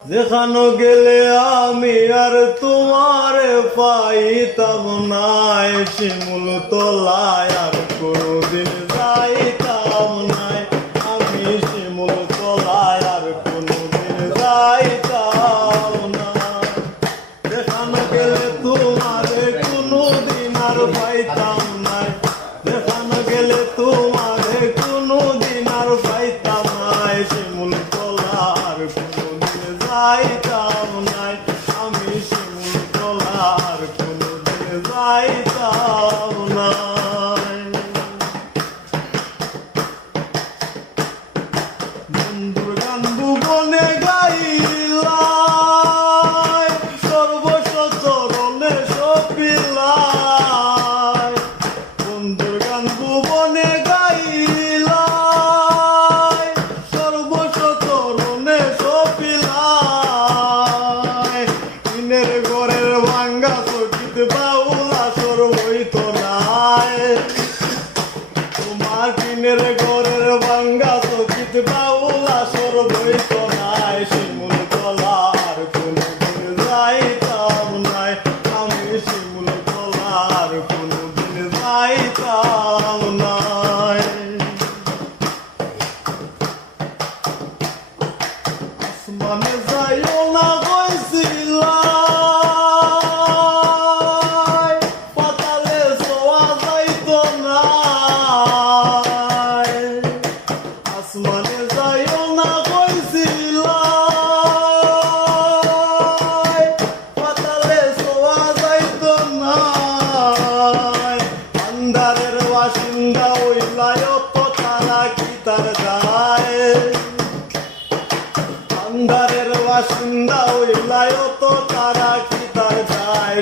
যেখানো গেলে আমি আর তোমারে পাইতাম নাই, শিমুল তলায় আর কোনদিন যাইতাম নাই। আমি শিমুল তলায় আর কোনদিন যাইতাম না। যেখানো গেলে তোমারে কোনদিন আর পাইতাম নাই, যেখানো গেলে তোমারে কোনদিন আর পাইতাম নাই। শিমুল তলার কোনদিন যাইতাম নাই, আমি শিমুল তলার কোনদিন যাইতাম নাই। বন্ধুর গান ভুবনে গাইলাই, সর্বসচরণে সপিলাই। বন্ধুর গান ভুবনে গাইলাই, সর্বসচরণে সপিলাই। কিনের ঘরের ভাঙ্গা চকিত বাউল আসর হইত নাই, তোমার কিনের ঘরের ভাঙ্গা চকিত বাউল আসর হইত নাই। শিমুল তলার কোনদিন যাইতাম নাই, আমি শিমুল তলার কোনদিন যাইতাম নাই। আসমানে যাইও না কইছিলাই, পাতালে ছোঁয়া যাইত না। আসমানে যাইও না কইছিলাই, পাতালে ছোঁয়া যাইত না। আন্ধারের বাসিন্দা হইলাই অত তারা কি তার যায়, আন্ধারের বাসিন্দা হইলাই অত তারা কি তার যায়।